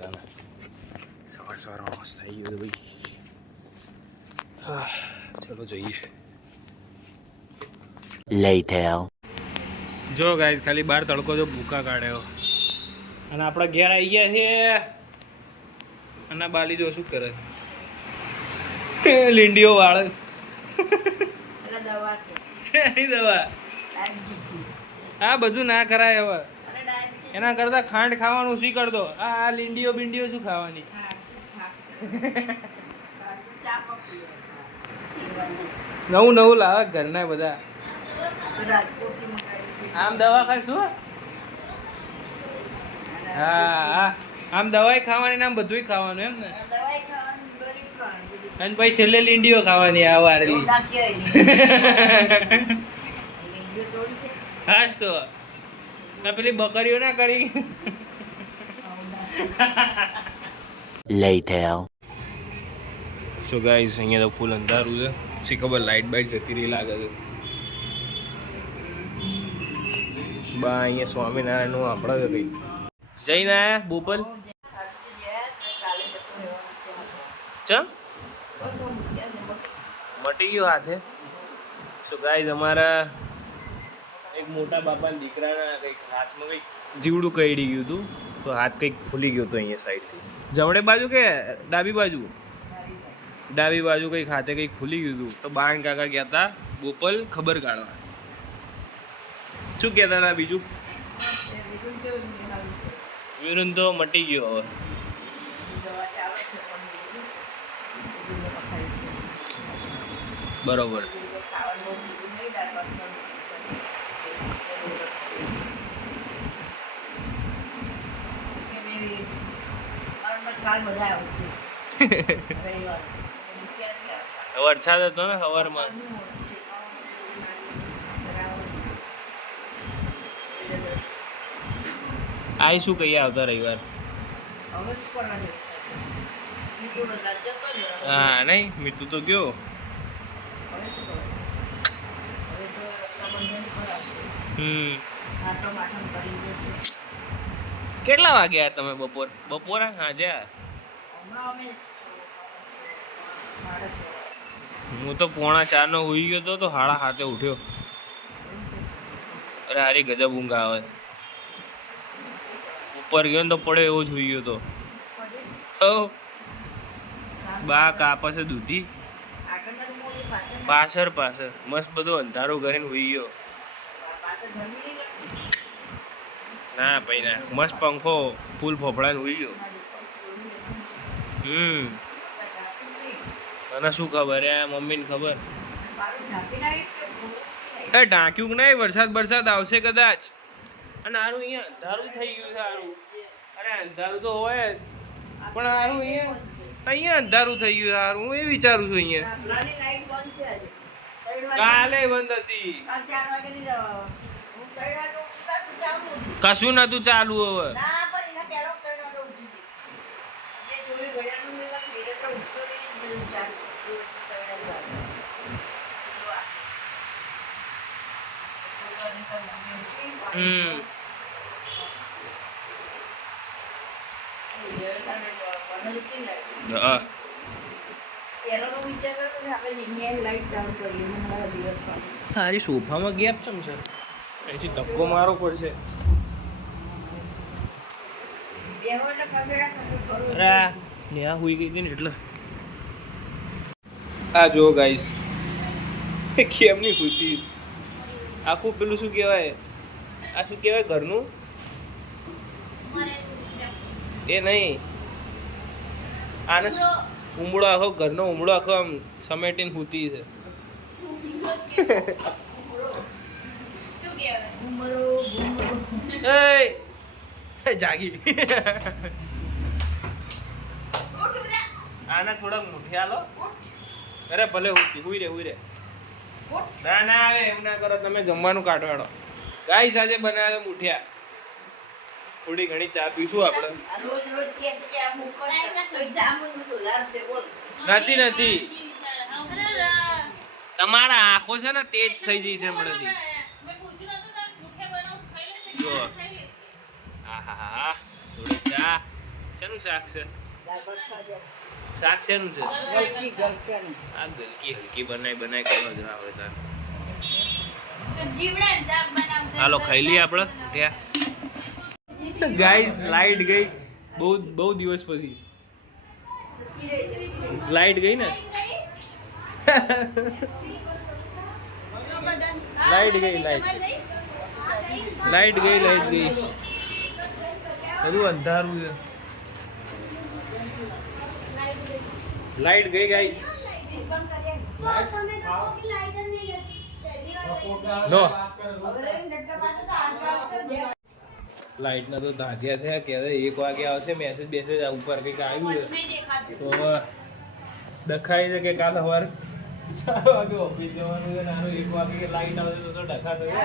બધાને સવારમાં મસ્ત થઈ ગયું ભાઈ. હા ચલો જઈએ. Later. જો ગાઈસ ખાલી બહાર તડકો જો ભૂકા કાઢ્યો અને આપણા ઘેર આવી ગયા છે. અને બાલી જો શું કરે લીંડીઓ વાળે દવા. હા બધું ના કરાય હવે. એના કરતા ખાંડ ખાવાનું શી કર દો. આ લીંડીઓ બિંડીઓ શું ખાવાની. નવું નવું લાવે ઘરના બધા. આમ દવા ખાઈશું. હા હા આમ દવાઈ ખાવાની ને આમ બધું ખાવાનું એમ ને. અને પછી છેલ્લે લીંડીઓ ખાવાની આ વારેલી. હા જ તો પેલી બકરીઓ ના કરી. Later. સો ગાઈસ અહીંયા તો ફૂલ અંધારું છે. શી ખબર લાઈટ બાઈટ જતી રહી લાગે છે. બા અહીંયા સ્વામિનારાયણનું આપણા છે કંઈ જઈને આયા બોપલ. ચમ મટી ગયું હાથે. સો ગાઈસ અમારા એક મોટા બાપાના દીકરાના કંઈક હાથમાં કંઈક જીવડું કરડી ગયું હતું. તો હાથ કંઈક ફૂલી ગયો હતો અહીંયા સાઈડથી. જમણે બાજુ કે ડાબી બાજુ. ડાબી બાજુ કંઈક હાથે કંઈક ફૂલી ગયું હતું. તો બાણ કાકા ગયા હતા બોપલ ખબર કાઢવા. શું કહેતા હતા બીજું. વિરુન તો મટી ગયો હવે. બરોબર. વરસાદ હતો ને સવારમાં. આવીશું કહીએ આવતા રવિવાર. હા નહીં મીઠું તો ગયો. કેટલા વાગ્યા તમે બપોરે હાજે. હું તો 3:45 હોઈ ગયો તો 7:30 ઉઠ્યો. અરે હારી ગજબ ઊંઘ આવે. ઉપર ગયો ને તો પડે એવો જ હોઈ ગયો તો. બા કાપસે દૂધી પાછળ મસ્ત બધું અંધારું કરીને હોઈ ગયો. ના ભાઈ ના મસ્ત પંખો ફૂલ ફોફડા હોઈ ગયો. મને શું ખબર એ મમ્મીને ખબર. એ ઢાંક્યું નહીં. વરસાદ આવશે કદાચ. અને હારું અહીંયા અંધારું થઈ ગયું છે. હારું અરે અંધારું તો હોય જ પણ હારું અહીંયા અંધારું થઈ ગયું. હારું હું એ વિચારું છું અહીંયા કાલે બંધ હતી. કશું નતું ચાલુ હવે. હારી સોફામાં ગેપ ચમ છે. અહીંથી ધક્કો મારવો પડશે. અરે ન્યા હુઈ ગઈ હતી ને એટલે. આ જો ગાઈસ કેમ નહીં ખુશી. આખું પેલું શું કહેવાય. આ શું કહેવાય ઘરનું એ નહીં. આને ઉમળો આખો ઘરનો ઉમળો આખો આમ સમેટીને સૂતી છે. જાગી. આના થોડા મુઠિયા લો. અરે ભલે હુઈ રે. ના આવે એવું ના કરો. તમે જમવાનું કાઢવાડો. ગાઈસ આજે બનાવ્યા મુઠિયા. થોડી ઘણી ચા પીશું આપણે. નથી તમારા આંખો છે ને તેજ થઈ જઈ છે હમણાંથી. હા થોડી ચા શેનું શાક છે? શાક શેનું છે? આ ગલકી હલકી બનાય કેવો જ આવે તાર. હાલો ખાઈ લઈએ આપણે. ઉઠ્યા ગાઈસ, લાઈટ ગઈ બહુ દિવસ પછી. લાઈટ ગઈ ને લાઈટ ગઈ બધું અંધારું છે. લાઈટ ગઈ ગાઈસ. નો લાઈટ ના તો ધાગ્યા થયા કે 1 વાગે આવશે. મેસેજ ઉપર કંઈક આવ્યું છે તો દેખાય છે કે કાલ સવારે 4 વાગે ઓફિસ જવાનું છે. નાનું 1 વાગે લાઈટ આવશે તો ડખા થયો.